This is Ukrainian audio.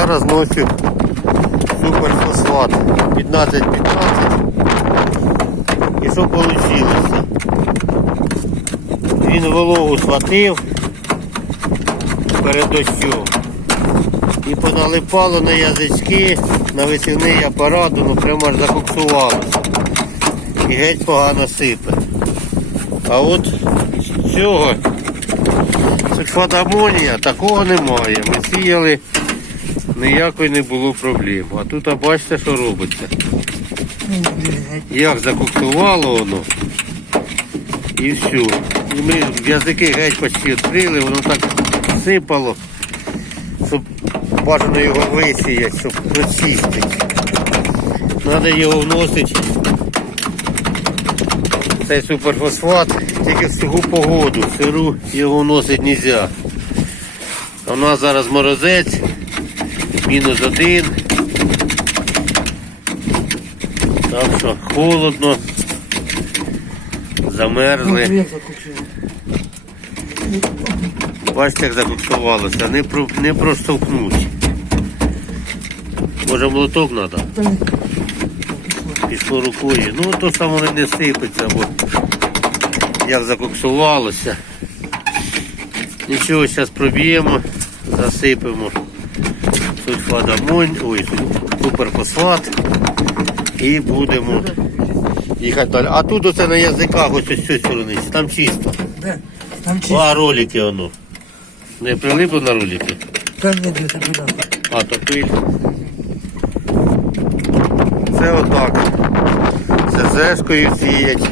Зараз носю суперфосфат 15-15. І що вийшло? Він вологу схватив перед дощом. І поналипало на язички, на висівний апарат, ну прямо аж закоксувалося. І геть погано сипе. А от цього сульфат амонія такого немає. Ми сіяли, ніякої не було проблем. А тут а бачите, що робиться. Як закоксувало воно. І все. І ми язики геть почти відкрили, воно так сипало, щоб бажано його висіяти, щоб прочистити. Треба його вносити. Цей суперфосфат тільки в суху погоду, сиру його вносити не можна. У нас зараз морозець, мінус один. Так що холодно, замерзли. Бачите, як закоксувалося, не, про, не проштовхнуть. Може молоток треба? Пішло рукою. Ну то саме воно не сипеться, бо як закоксувалося. Нічого, зараз проб'ємо, засипемо сульфат амонь, ой, суперфосфат і будемо їхати далі. А тут оце на язиках ось ось цієї сторони, там чисто. Де? Там чи? А ролики воно. Не прилипло на ролики? Там не де туди. А, то пиль. Це отак. Це зешкою сіять.